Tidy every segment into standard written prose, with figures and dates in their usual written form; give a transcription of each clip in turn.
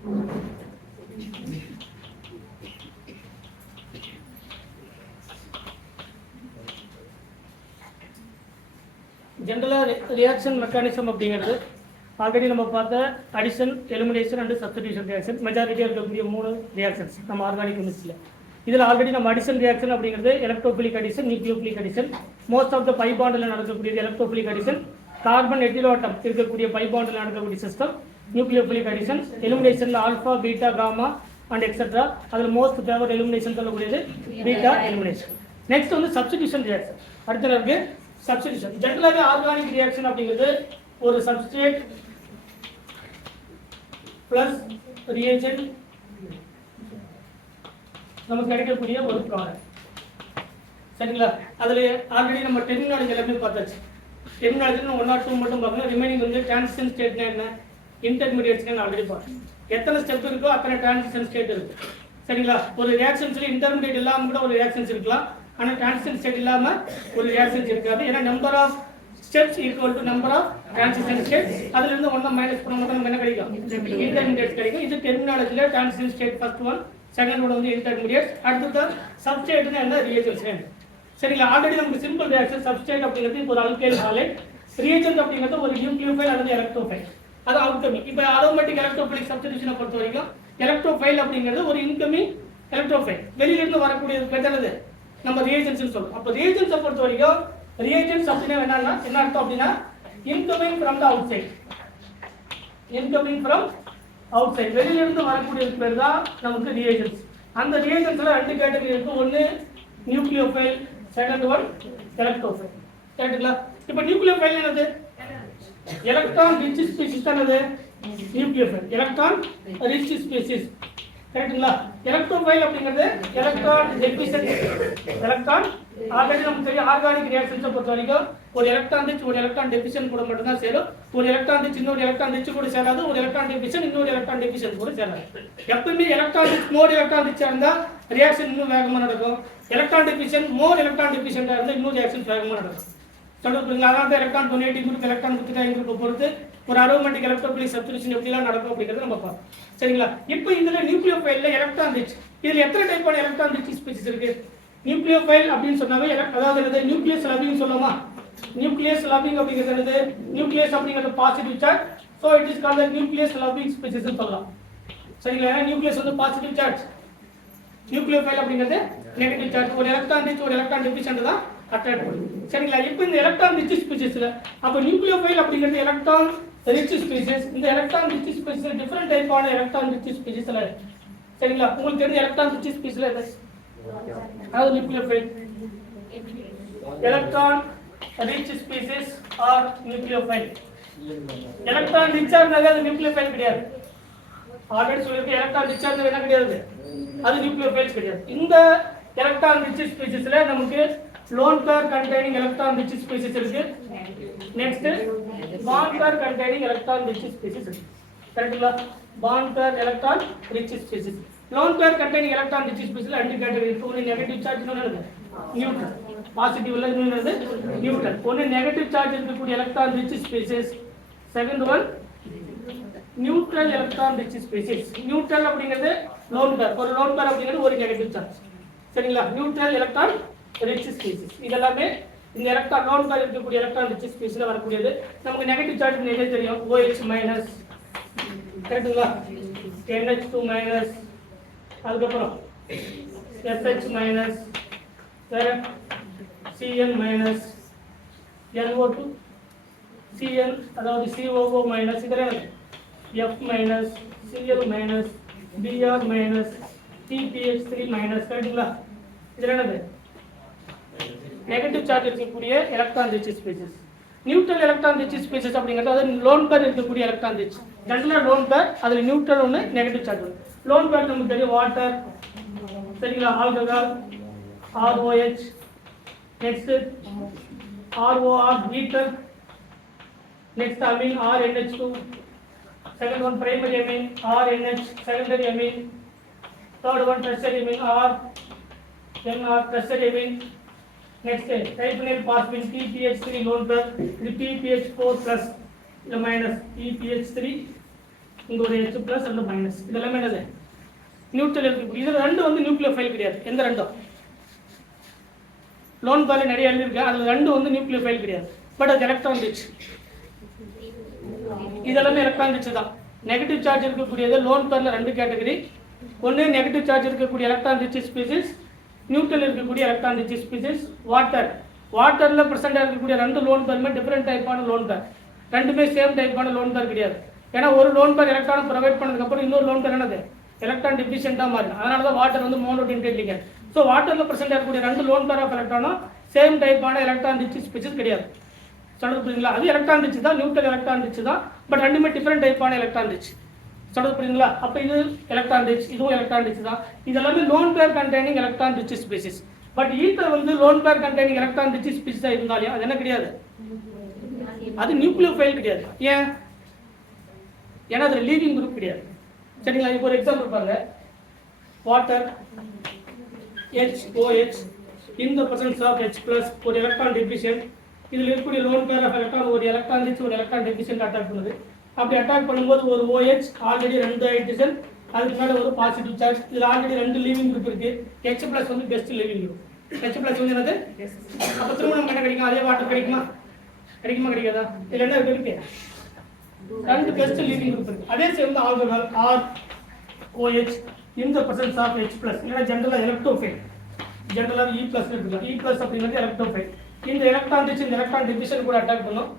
ஜென்ரலாக reaction mechanism அப்படிங்கிறது already நம்ம பார்த்த addition, elimination and substitution reaction மெஜாரிட்டியாக இருக்கக்கூடிய 3 ரியாக்ஷன்ஸ் நம்ம ஆர்கானிக் கெமிஸ்ட்ரியில். இதில் ஆல்ரெடி நம்ம அடிஷன் ரியாக்ஷன் அப்படிங்கிறது electrophilic addition, nucleophilic addition, most of the pi பாண்டில் நடக்கக்கூடிய எலக்ட்ரோஃபிலிக் அடிஷன், கார்பன் எட்டிலோட்டம் இருக்கக்கூடிய பை பாண்டில் நடக்கக்கூடிய சிஸ்டம் நியூக்ளியோஃபிலிக் அடிஷன். எலிமினேஷனில் alpha, beta, gamma and etcetera. அதில் மோஸ்ட் ஃபேவர் எலிமினேஷன் சொல்லக்கூடியது பீட்டா எலிமினேஷன். நெக்ஸ்ட் வந்து சப்ஸ்டிடியூஷன் ரியாக்ஷன். அடுத்த இருக்கு சப்ஸ்டிடியூஷன். ஜென்ரலாக ஆர்கானிக் ரியாக்ஷன் அப்படிங்கிறது ஒரு சப்ஸ்ட்ரேட் பிளஸ் ரியேஜென்ட் நமக்கு கிடைக்கக்கூடிய ஒரு ப்ராடக்ட். சரிங்களா? அதில் ஆல்ரெடி நம்ம டெர்மினாலஜி எல்லாமே பார்த்தாச்சு. டெர்மினாலஜி 1 or 2 மட்டும் பார்க்கணும். ரிமைனிங் வந்து டிரான்சிஷன் ஸ்டேட்னா என்ன, இன்டர்மீடியேட்ஸ்னா ஆல்ரெடி பார்க்கணும். எத்தனை ஸ்டெப் இருக்கோ அத்தனை டிரான்சிஷன் ஸ்டேட் இருக்கு. சரிங்களா? ஒரு ரியாக்ஷன்ஸ்ல இன்டர்மீடியேட் இல்லாமல் கூட ஒரு ரியாக்ஷன்ஸ் இருக்கலாம். ஆனால் டிரான்சிஷன் ஸ்டேட் இல்லாமல் ஒரு ரியாக்ஷன்ஸ் இருக்காது. ஏன்னா number of steps equal to number of transition state. அதுலேருந்து 1 மைனஸ் பண்ண மட்டும் நமக்கு என்ன கிடைக்கும், இன்டர்மீடியேட் கிடைக்கும். இது டெர்மினாலஜியில் transition state first one, second one வந்து இன்டர்மீடியேட். அடுத்தது சப்ஸ்ட்ரேட்னா என்ன, ரியாக்ஷன்ஸ். சரிங்களா? ஆல்ரெடி நமக்கு சிம்பிள் ரியாக்ஷன் சப்ஸ்ட்ரேட் அப்படிங்கிறது இப்போ ஒரு அல்கைல் ஹாலைட், ரியேஜென்ட் அப்படிங்கிறது ஒரு நியூக்ளியோஃபைல் அல்லது எலக்ட்ரோஃபைல். அது அவுட்கமிங். இப்போ அரோமேட்டிக் எலக்ட்ரோஃபிலிக் சப்ஸ்டிடியூஷனை பொறுத்த வரைக்கும் எலக்ட்ரோஃபைல் அப்படிங்கிறது ஒரு இன்கமிங் எலக்ட்ரோஃபைல், வெளியிலிருந்து வரக்கூடியது பெற்றனது நம்ம ரியேஜென்ட்ஸ் சொல்றோம். அப்போ ரியேஜென்ட்ஸை பொறுத்த வரைக்கும் ரியேஜென்ட்ஸ் அப்படின்னா என்னன்னா என்ன அர்த்தம் அப்படின்னா incoming from the outside. Incoming from outside, வெளியிலிருந்து வரக்கூடியது பேர் தான் நமக்கு ரியேஜென்ட்ஸ். அந்த ரியேஜென்ட்ஸ்ல 2 கேட்டகரி இருக்கு. ஒன்று நியூக்ளியோஃபைல், செகண்ட் ஒன் எலக்ட்ரோஃபைல். கரெக்ட்டுங்களா? இப்போ நியூக்ளியோஃபைல் என்னது, எலக்ட்ரான் ரிச் ஸ்பீசிஸ் தானது நியூக்ளியோஃபைல், எலக்ட்ரான் ரிச் ஸ்பீசிஸ். கரெக்ட்டுங்களா? எலக்ட்ரோஃபைல் அப்படிங்கிறது எலக்ட்ரான் டெஃபிஷியன்ட். எலக்ட்ரான் ஆல்ரெடி நமக்கு தெரியும் ஆர்கானிக் ரியாக்ஷன்ஸை பொறுத்த வரைக்கும் ஒரு எலக்ட்ரான் ரிச் ஒரு எலக்ட்ரான் டெஃபிஷியன்ட் கூட மட்டும் தான் சேரும். ஒரு எலக்ட்ரான் ரிச் இன்னொரு எலக்ட்ரான் ரிச் கூட சேராது. ஒரு எலக்ட்ரான் டெஃபிஷியன்ட் இன்னொரு எலக்ட்ரான் டெஃபிஷியன்ட் கூட சேராது. எப்பவுமே எலக்ட்ரான் ரிச் மோர் எலக்ட்ரான் ரிச்சா இருந்தா ரியாக்ஷன் இன்னும் வேகமாக நடக்கும். எலக்ட்ரான் டெஃபிஷியன்ட் மோர் எலக்ட்ரான் டெஃபிஷியன்டா இருந்தால் இன்னும் ரியாக்ஷன் வேகமாக நடக்கும். சொல்லுங்க, அதாவது எலக்ட்ரான் டொனேட்டிங் குரூப், எலக்ட்ரான் குத்திட்டாங்க குரூப்பை பொறுத்து ஒரு அரோமேட்டிக் எலக்ட்ரோஃபிலிக் சப்ஸ்டிடியூஷன் எப்படிலாம் நடக்கும் அப்படிங்கிறத நம்ம பார்ப்போம். சரிங்களா? இப்போ இதுல நியூக்ளியோஃபைல்ல எலக்ட்ரான் ரிச், இதுல எத்தனை டைப்பான எலக்ட்ரான் ரிச் ஸ்பீசிஸ் இருக்கு? நியூக்ளியோஃபைல் அப்படின்னு சொன்னாவே அதாவது என்னது, நியூக்ளியஸ் லவ்விங் சொல்லலாமா? நியூக்ளியஸ் லவ்விங் அப்படிங்கிறது என்னது, நியூக்ளியஸ் அப்படிங்கிறது positive charge. So it is called nucleus loving species சொல்லலாம். சரிங்களா? நியூக்ளியஸ் வந்து பாசிட்டிவ் சார்ஜ், நியூக்ளியோஃபைல் அப்படிங்கிறது நெகட்டிவ் சார்ஜ். ஒரு எலக்ட்ரான் ரிச் ஒரு எலக்ட்ரான் டெஃபிஷியன்ட் தான் அட்ராக்ட் பண்ணுது. சரிங்களா? இப்போ இந்த எலக்ட்ரான் ரிச் ஸ்பீசிஸ்ல அப்போ நியூக்ளியோஃபைல் அப்படிங்கிறது எலக்ட்ரான் ரிச் ஸ்பீசிஸ். இந்த எலக்ட்ரான் ரிச் ஸ்பீசிஸ் டிஃபரெண்ட் டைப்பான எலக்ட்ரான் ரிச் ஸ்பீசிஸ்ல இருக்கு. சரிங்களா? உங்களுக்கு தெரிஞ்ச எலக்ட்ரான் ரிச் ஸ்பீசிஸ்ல எது, அதாவது nucleophile electron rich species or nucleophile. Electron ரிச்சா இருந்தாலே அது நியூக்ளியோஃபைல் கிடையாது. ஆல்ரெடி சொல்லியிருக்கேன், எலக்ட்ரான் ரிச்சா இருந்தால் என்ன கிடையாது, அது நியூக்ளியோஃபைல் கிடையாது. இந்த எலக்ட்ரான் ரிச் ஸ்பீசிஸ்ல நமக்கு lone pair containing electron rich species இருக்கு. Next bond pair containing electron rich species இருக்கு. கரெக்ட்டுங்களா? bond pair electron rich species. lone pair containing electron rich species ரெண்டு கேட்டகரி இருக்கு. ஒன்னு நெகட்டிவ் சார்ஜ், இன்னொன்னு நியூட்ரல். பாசிட்டிவ்ல இன்னொன்னு நியூட்ரல். ஒன்னு நெகட்டிவ் சார்ஜ் இருக்கக்கூடிய electron rich species, second one neutral electron rich species. Neutral அப்படிங்கிறது lone pair, ஒரு lone pair அப்படிங்கிறது ஒரு நெகட்டிவ் சார்ஜ். சரிங்களா? நியூட்ரல் எலக்ட்ரான் ரிச் ஸ்பீசிஸ் இதெல்லாமே இந்த எலக்ட்ரான் லோன் பேர் இருக்கக்கூடிய எலக்ட்ரான் ரிச் ஸ்பீசிஸ்ல வரக்கூடியது. நமக்கு நெகட்டிவ் சார்ஜ் நிறைய தெரியும். OH மைனஸ், கரெக்ட்டுங்களா? NH2 மைனஸ், அதுக்கப்புறம் SH மைனஸ், வேற Cn மைனஸ், NO2, Cn அதாவது COO மைனஸ், இதெல்லாம் F minus, Cl minus, Br minus, TPH3 minus. கரெக்ட்டுங்களா? இதெல்லாம் என்னது, நெகட்டிவ் சார்ஜ் இருக்கக்கூடிய electron rich species. Neutral electron rich species அப்படிங்கிறது அது லோன் பேர் இருக்கக்கூடிய எலக்ட்ரான் ரிச். ஜெனரலாக லோன் பேர், அதில் நியூட்ரல் ஒன்று, நெகட்டிவ் சார்ஜ் ஒன்று. லோன் பேர் நமக்கு தெரியும் வாட்டர், சரிங்களா, alcohol, ROH, next ROR, ether, next amine RNH2, second one primary amine RNH, secondary amine, third one tertiary amine NR, tertiary amine. Next triphenyl phosphine TPH3 lone pair, இது TPH4 plus இல்ல minus TPH3 இங்கே ஒரு H plus ரெண்டு minus, இதெல்லாமே என்னது neutral இருக்கக்கூடிய. இதில் ரெண்டு வந்து நியூக்ளியோஃபைல் கிடையாது. எந்த ரெண்டும் லோன் பேரில் நிறைய எழுதியிருக்கேன், அதில் ரெண்டு வந்து நியூக்ளியோஃபைல் கிடையாது. பட் அது எலக்ட்ரான் ரிச். இதெல்லாமே எலக்ட்ரான் ரிச் தான். நெகட்டிவ் சார்ஜ் இருக்கக்கூடியது லோன் பேரில் ரெண்டு கேட்டகரி. ஒன்று நெகட்டிவ் சார்ஜ் இருக்கக்கூடிய எலக்ட்ரான் ரிச் ஸ்பீசிஸ், நியூட்ரல் இருக்கக்கூடிய எலக்ட்ரான் ரிச் ஸ்பீசிஸ். வாட்டரில் ப்ரெசென்ட்டாக இருக்கக்கூடிய ரெண்டு லோன் பேருமே டிஃப்ரெண்ட் டைப்பான லோன் பேர், ரெண்டுமே சேம் டைப்பான லோன் பேர் கிடையாது. ஏன்னா ஒரு லோன் பேர் எலக்ட்ரான் ப்ரொவைட் பண்ணதுக்கப்புறம் இன்னொரு லோன் பேர் என்னது எலக்ட்ரான் டிஃபிஷியண்டாக மாறும். அதனால தான் வாட்டர் வந்து மோனோடின்டெலிகேட். ஸோ வாட்டரில் ப்ரெசென்ட்டாக இருக்கக்கூடிய ரெண்டு லோன் பேர் ஆஃப் எலக்ட்ரானும் சேம் டைப்பான எலக்ட்ரான் ரிச் ஸ்பீசிஸ் கிடையாது. சொல்றது புரியுங்களா? அது எலக்ட்ரான் ரிச் தான், நியூட்ரல் எலக்ட்ரான் ரிச் தான், பட் ரெண்டுமே டிஃப்ரெண்ட் டைப்பான எலக்ட்ரான் ரிச். சொல்றது புரியுங்களா? அப்போ இது எலக்ட்ரான் ரிச், இதுவும் எலக்ட்ரான் ரிச் தான். இதெல்லாமே lone pair containing electron rich species. But ether வந்து lone pair containing electron rich ஸ்பீசிஸாக இருந்தாலும் அது என்ன கிடையாது, அது நியூக்ளியோஃபைல் கிடையாது. ஏன்? ஏன்னா அது லீவிங் குரூப் கிடையாது. சரிங்களா? இப்போ ஒரு எக்ஸாம்பிள் பாருங்க. Water HOH in the presence of H plus ஒரு எலக்ட்ரான் டெஃபிஷியன்ட். இதில் இருக்கக்கூடிய லோன் பேர் ஆஃப் எலக்ட்ரான் ஒரு எலக்ட்ரான் ரிச் ஒரு எலக்ட்ரான் டெஃபிஷியன்ட் அட்டாக் பண்ணுது. அப்படி அட்டாக் பண்ணும்போது ஒரு OH ஆல்ரெடி ரெண்டு ஹைட்ரஜன், அதுக்கு மேலே ஒரு பாசிட்டிவ் சார்ஜ். இதில் ஆல்ரெடி ரெண்டு லீவிங் குரூப் இருக்கு. H பிளஸ் வந்து best leaving group. H plus வந்து என்னது? அப்போ திரும்ப நமக்கு என்ன கிடைக்கும்? அதே வாட்டர் கிடைக்குமா? கிடைக்காதா? இதில் என்ன இருக்கு? ரெண்டு பெஸ்ட் லீவிங் குரூப் இருக்கு. அதே சேர்ந்து alcohol ROH in the presence of H plus. இல்லைன்னா ஜென்ரலாக எலக்ட்ரோஃபைல், ஜென்ரலாக E plus எடுத்துக்கலாம். E plus அப்படிங்கிறது எலக்ட்ரோஃபைல். இந்த எலக்ட்ரான் ரிச் இந்த எலக்ட்ரான் டெஃபிஷியன்ட் கூட அட்டாக் பண்ணும்.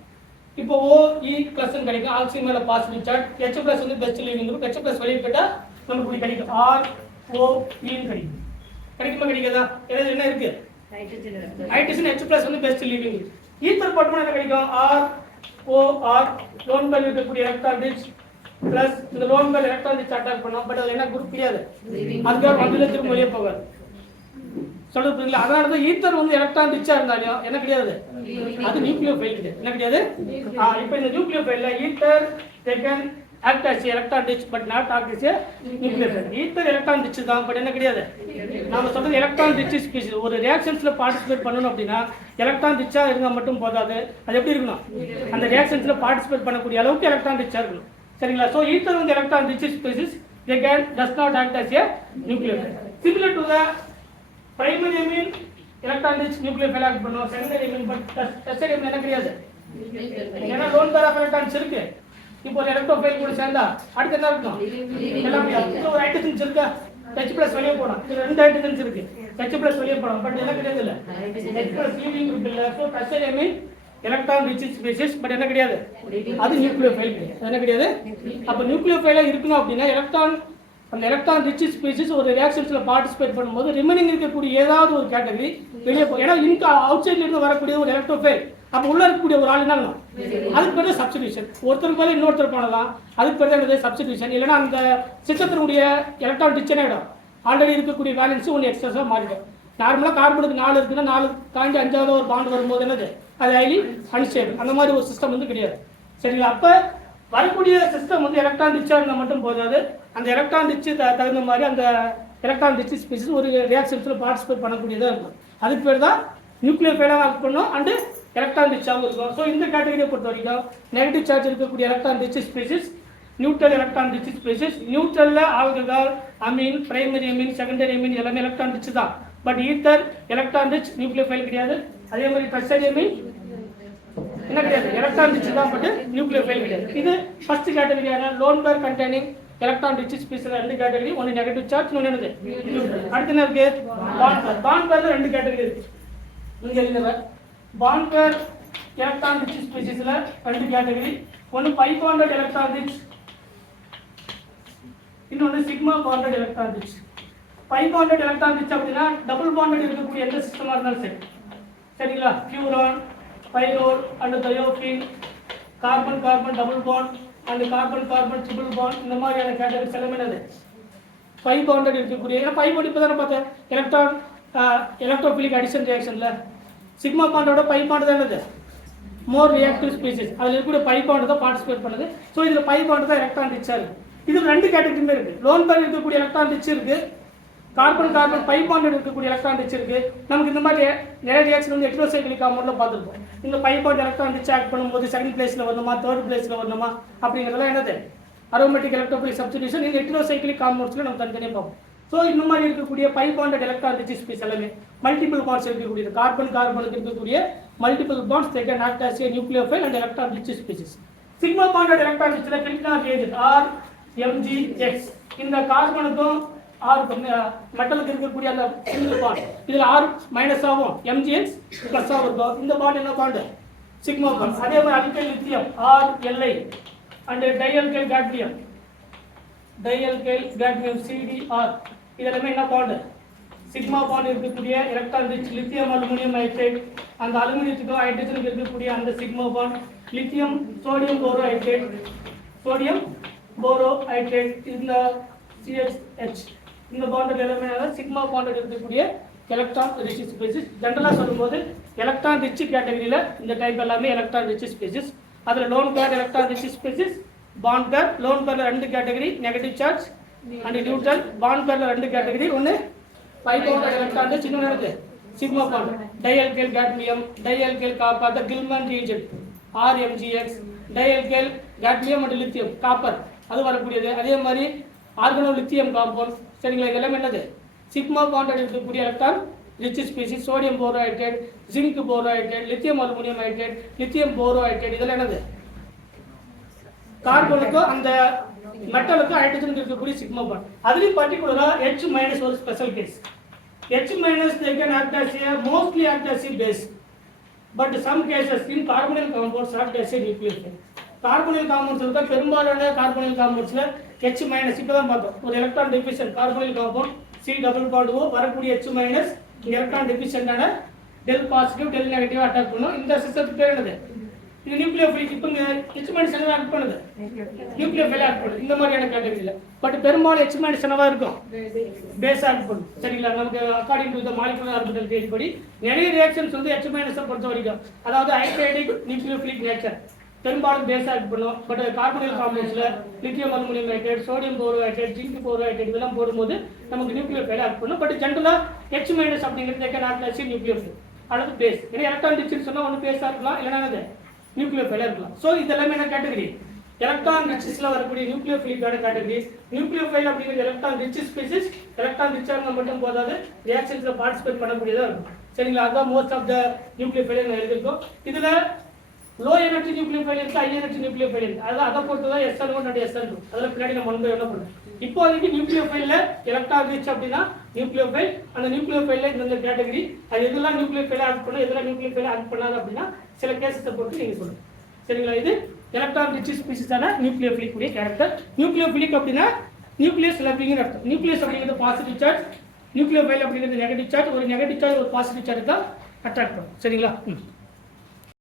இப்போ OE plus கிடைக்கும், ஆக்சிஜன் மேலே பாசிட்டிவ் சார்ஜ். H plus வந்து best leaving group. H plus வெளியே போயிட்டா நமக்கு இப்படி கிடைக்கும், ROE கிடைக்கும். கிடைக்குமா? கிடைக்காதா? என்ன இருக்கு? ஹைட்ரஜன். H plus வந்து பெஸ்ட் லீவிங் குரூப். ஈத்தர் போட்டோம்னா என்ன கிடைக்கும்? ROR லோன் பேர் இருக்கக்கூடிய எலக்ட்ரான் ரிச் பிளஸ் இந்த loan pair electron rich attack பண்ணோம். பட் அது என்ன குரூப் கிடையாது, அதுக்காக வந்து திரும்ப வெளியே போகாது. சொல்றது புரியுங்களா? அதனால தான் ஈத்தர் வந்து எலக்ட்ரான் ரிச்சா இருந்தாலும் என்ன கிடையாது, அது நியூக்ளியோஃபைல் கிடையாது. என்ன கிடையாது? இப்போ இந்த நியூக்ளியோஃபைல்ல ether they can act as electron rich but not act as a nucleophile. Ether electron rich தான், பட் என்ன கிடையாது. நாம சொல்றது எலக்ட்ரான் ரிச் ஸ்பீசிஸ். ஒரு ரியாக்ஷன்ஸ்ல பார்ட்டிசிபேட் பண்ணணும் அப்படின்னா எலக்ட்ரான் ரிச்சா இருந்தால் மட்டும் போதாது, அது எப்படி இருக்கணும், அந்த ரியாக்ஷன்ஸ்ல பார்ட்டிசிபேட் பண்ணக்கூடிய அளவுக்கு எலக்ட்ரான் ரிச்சா இருக்கணும். சரிங்களா? ஸோ ஈத்தர் வந்து electron rich species, they can does not act as a nucleophile. Similar to the primary amine electron rich nucleophile act பண்ணும். secondary amine but tertiary amine என்ன கிடையாது, ஏன்னா லோன் பேர் ஆஃப் எலக்ட்ரான்ஸ் இருக்கு. இப்போ ஒரு electrophile கூட சேர்ந்தா அடுத்து என்ன இருக்கும், எல்லாமே ஒரு ஹைட்ரஜன்ஸ் இருக்கா, H plus வெளியே போடும். இது ரெண்டு ஹைட்ரஜன்ஸ் இருக்கு, H plus வெளியே போடும். பட் என்ன கிடையாது, இல்ல H plus லீவிங் குரூப் இல்ல. So tertiary amine electron rich species, but என்ன கிடையாது, அது நியூக்ளியோஃபைல் கிடையாது. என்ன கிடையாது? அப்போ நியூக்ளியோஃபைலா இருக்கணும் அப்படின்னா அந்த எலக்ட்ரான் ரிச் ஸ்பீசிஸ் ஒரு ரியாக்ஷன்ஸ்ல பார்ட்டிசிபேட் பண்ணும்போது ரிமைனிங் இருக்கக்கூடிய ஏதாவது ஒரு கேட்டகரி வெளியே போகும். ஏன்னா இன்க அவுட் சைட்ல இருந்து வரக்கூடிய ஒரு எலக்ட்ரோஃபைல், அப்போ உள்ள இருக்கக்கூடிய ஒரு ஆள் என்ன, அதுக்கு பேர் சப்ஸ்டிடியூஷன். ஒருத்தருக்கு மேலே இன்னொருத்தர் பண்ணலாம், அதுக்கு பேர் தான் சப்ஸ்டிடியூஷன். இல்லைன்னா அந்த சிஸ்டத்தினுடைய எலக்ட்ரான் ரிச் என்ன ஆகிடும், ஆல்ரெடி இருக்கக்கூடிய வேலன்ஸ் ஒன்று எக்ஸ்ட்ரா மாறிடும். நார்மலாக கார்பனுக்கு 4 இருக்குன்னா 4 தாண்டி 5வது ஒரு பாண்ட் வரும்போது என்னது, அது ஹைலி அன்ஸ்டேபிள். அந்த மாதிரி ஒரு சிஸ்டம் வந்து கிடையாது. சரிங்களா? அப்போ வரக்கூடிய சிஸ்டம் வந்து எலக்ட்ரான் ரிச்சாக இருந்தால் மட்டும் போதாது, அந்த எலக்ட்ரான் ரிச்சு தகுந்த மாதிரி அந்த எலக்ட்ரான் ரிச் ஸ்பீசிஸ் ஒரு ரியாக்ஷன்ஸில் பார்ட்டிசிபேட் பண்ணக்கூடியதாக இருக்கும். அதுக்கு பேர் தான் நியூக்ளியோஃபைலாக ஆக்ட் பண்ணும் அண்டு எலக்ட்ரான் ரிச்சாகவும் இருக்கும். ஸோ இந்த கேட்டகரியை பொறுத்த வரைக்கும் நெகட்டிவ் சார்ஜ் இருக்கக்கூடிய electron rich species, neutral electron rich species. நியூட்ரலில் alcohol, amine, primary amine, secondary amine எல்லாமே எலக்ட்ரான் ரிச் தான். But ether electron rich nucleophile கிடையாது. அதே மாதிரி டெர்ஷியரி அமீன் என்ன கிடையாது, எலக்ட்ரான் ரிச் தான், பட் நியூக்ளியோஃபைல் கிடையாது. இது ஃபர்ஸ்ட் கேட்டகரியான lone pair containing electron rich species. ரெண்டு கேட்டகரி, ஒன்று நெகட்டிவ் சார்ஜ், இன்னொன்று என்னது. அடுத்து என்ன இருக்கு, பாண்ட் பேர். பாண்ட் பேர்ல ரெண்டு கேட்டகரி இருக்கு. இங்க இருக்கிற பாண்ட் பேர் எலக்ட்ரான் ரிச் ஸ்பீசிஸ்ல ரெண்டு கேட்டகரி, ஒன்று பை பாண்டட் எலக்ட்ரான் ரிச், இன்னொன்று sigma bonded electron rich. Pi bonded electron rich அப்படின்னா டபுள் பாண்டட் இருக்கக்கூடிய எந்த சிஸ்டமா இருந்தாலும் சரி. சரிங்களா? Furan, pyrrole and thiophene, carbon carbon double bond and carbon carbon triple bond, இந்த மாதிரியான கேட்டகரிஸ் எல்லாமே என்னது, பை பாண்டட் இருக்கக்கூடிய. ஏன்னா பை பாண்ட் இப்போ தானே பார்த்தேன், எலக்ட்ரோஃபிலிக் அடிஷன் ரியாக்ஷன்ல சிக்மா பாண்டோட பை பாண்ட் தான் என்னது, மோர் ரியாக்டிவ் ஸ்பீசிஸ். அதில் இருக்கக்கூடிய பை பாண்ட் தான் பார்ட்டிசிபேட் பண்ணுது. ஸோ இதில் பை பாண்ட் தான் எலக்ட்ரான் ரிச்சா இருக்கு. இது ரெண்டு கேட்டகரியுமே இருக்கு. லோன் பேர் இருக்கக்கூடிய எலக்ட்ரான் ரிச் இருக்கு, கார்பன் கார்பன் பை பாண்ட் இருக்கக்கூடிய எலக்ட்ரான் ரிச் இருக்கு. நமக்கு இந்த மாதிரி நிறைய ரியாக்ஷன் வந்து எக்ஸ்ட்ரோசைக்ளிக் காம்பவுண்ட்ல பார்த்துருப்போம். இந்த pi bond electron rich act பண்ணும்போது செகண்ட் பிளேஸ்ல வரணுமா, தேர்ட் பிளேஸ்ல வரணுமா அப்படிங்கிறதெல்லாம் என்னது அரோமேட்டிக் எலக்ட்ரோஃபிலிக் சப்ஸ்டிடியூஷன் இந்த ஹெட்ரோசைக்ளிக் காம்பவுண்ட்ஸ்ல நம்ம தனித்தனியாக பார்ப்போம். ஸோ இந்த மாதிரி இருக்கக்கூடிய pi bonded electron rich species எல்லாமே மல்டிபிள் பாண்ட்ஸ் இருக்கக்கூடியது கார்பனுக்கு இருக்கக்கூடிய multiple bonds they can act as a nucleophile and electron rich species. Sigma bonded electron ரிச்ல கிரிப்டான் ஏஜென்ட் ஆர் எம்ஜிஎக்ஸ் இந்த கார்பனுக்கும் ஆர் மெட்டலுக்கு இருக்கக்கூடிய அந்த சிங்கிள் பாண்ட் இதுல ஆர் மைனஸ் ஆகும் எம்ஜிஎக்ஸ் பிளஸ் ஆகும் இருக்கும். இந்த பாண்ட் என்ன பாண்ட் சிக்மா பாண்ட். அதே மாதிரி alkyl lithium R L I and dialkyl cadmium C D R இதெல்லாமே என்ன பாண்ட் சிக்மா பாண்ட் இருக்கக்கூடிய electron rich lithium aluminium hydrate அந்த அலுமினியத்துக்கும் ஹைட்ரஜனுக்கு இருக்கக்கூடிய அந்த sigma bond lithium sodium borohydrate இந்த CH இந்த பாண்ட் எல்லாமே சிக்மா பாண்ட் இருக்கக்கூடிய எலக்ட்ரான் ரிச் ஸ்பீசிஸ். ஜெனரலாக சொல்லும்போது எலக்ட்ரான் ரிச் கேட்டகரியில் இந்த டைப் எல்லாமே எலக்ட்ரான் ரிச் ஸ்பீசிஸ். அதில் lone pair electron rich species, bond pair lone பேரில் 2 category negative charge and neutral, bond பேரில் 2 கேட்டகரி ஒன்று பை பாண்டட் எலக்ட்ரான் ரிச் இன்னொன்று இருக்குது sigma bond dialkyl cadmium dialkyl copper the Gilman reagent RMGX dialkyl cadmium and lithium copper அது வரக்கூடியது. அதே மாதிரி ஆர்கனோ lithium compound சரிங்களா. இதெல்லாம் என்னது சிக்மா பாண்டட் இருக்கக்கூடிய electron rich species. Sodium borohydrate, zinc borohydride, lithium aluminium hydrate, lithium borohydride இதெல்லாம் என்னது கார்பனுக்கும் அந்த மெட்டலுக்கும் ஹைட்ரஜனுக்கு இருக்கக்கூடிய சிக்மா பாண்ட். அதுலேயும் பர்டிகுலராக H மைனஸ் ஒரு special case. H minus they can act as a mostly act as a base but some cases in carbonyl compounds act as a nucleophile. கார்பonyl compounds இருக்க பெரும்பாலான கார்பonyl compoundsல H minus இப்போ தான் பார்த்தோம் ஒரு electron deficient carbonyl compound C double bond O வரக்கூடிய H minus electron டெஃபிஷியன்டான del positive del negative attack பண்ணும். இந்த சிஸ்டத்துக்கு பேர் என்னது இது நியூக்ளியோஃபிலிக். இப்போ H மைனஸ் என்ன ஆக்ட் பண்ணுது நியூக்ளியோஃபைல் ஆக்ட் பண்ணுது இந்த மாதிரியான கேட்டகரியில். பட் பெரும்பாலும் H மைனஸ் என்னவா இருக்கும் பேஸ் ஆக்ட் பண்ணும் சரிங்களா. நமக்கு according to the molecular orbital theory படி நிறைய ரியாக்ஷன்ஸ் வந்து H மைனஸை பொறுத்த வரைக்கும் அதாவது ஹைட்ரைடிக் நியூக்ளியோஃபிலிக் நேச்சர் பெரும்பாலும் பேஸ் ஆக்ட் பண்ணும். பட் கார்பonyl காம்பவுண்ட்ஸ்ல lithium aluminium hydrate, sodium borohydrate, zinc borohydrate இதெல்லாம் போடும்போது நமக்கு நியூக்ளியோஃபைல் ஆக்ட் பண்ணும். பட் ஜென்ரலாக H மைனஸ் அப்படிங்கிறது கேன் ஆக்ட் as நியூக்ளியோஃபைல் அல்லது பேஸ். ஏன்னா எலக்ட்ரான் ரிச்னு சொன்னா ஒன்று பேஸா இருக்கலாம் இல்லைன்னா நியூக்ளியோஃபைலா இருக்கலாம். ஸோ இதெல்லாமே என்ன கேட்டகரி எலக்ட்ரான் ரிச்ல வரக்கூடிய நியூக்ளியோஃபிலிக்கான கேட்டகரி. நியூக்ளியோஃபைல் அப்படிங்கிறது எலக்ட்ரான் ரிச் ஸ்பீசிஸ். எலக்ட்ரான் ரிச்சா இருந்தால் மட்டும் போதாது ரியாக்ஷன்ஸ்ல பார்ட்டிசிபேட் பண்ணக்கூடியதா இருக்கும் சரிங்களா. அதுதான் மோஸ்ட் ஆஃப் த நியூக்ளியோஃபைல் எழுதியிருக்கோம். இதுல லோ எனர்ஜி நியூக்ளியோஃபைல் இருக்கு, ஹை எனர்ஜி நியூக்ளியோஃபைல் இருக்கு. அதை பொறுத்து தான் SN1 and SN2 அதில் பின்னாடி நம்ம வந்து என்ன பண்ணுறோம். இப்போதைக்கு நியூக்ளியோஃபைல்ல எலக்ட்ரான் ரிச் அப்படின்னா நியூக்ளியோஃபைல். அந்த நியூக்ளியோஃபைல்ல இந்த கேட்டகரி அது எதெல்லாம் நியூக்ளியோஃபைல் ஆக்ட் பண்ணும் எதெல்லாம் நியூக்ளியோஃபைல் ஆக்ட் பண்ணாது அப்படின்னா சில கேசஸை பொறுத்து நீங்கள் சொல்லுங்கள் சரிங்களா. இது எலக்ட்ரான் ரிச் ஸ்பீசிஸான நியூக்ளியோஃபிலிக் உடைய கேரக்டர். நியூக்ளியோஃபிலிக் அப்படின்னா நியூக்ளியஸ் அப்படிங்கிற அர்த்தம். நியூக்ளியஸ் அப்படிங்கிறது பாசிட்டிவ் சார்ஜ், நியூக்ளியோஃபைல் அப்படிங்கிறது நெகட்டிவ் சார்ஜ். ஒரு நெகட்டிவ் சார்ஜ் ஒரு பாசிட்டிவ் சார்ஜ் தான் அட்ராக்ட் பண்ணும் சரிங்களா.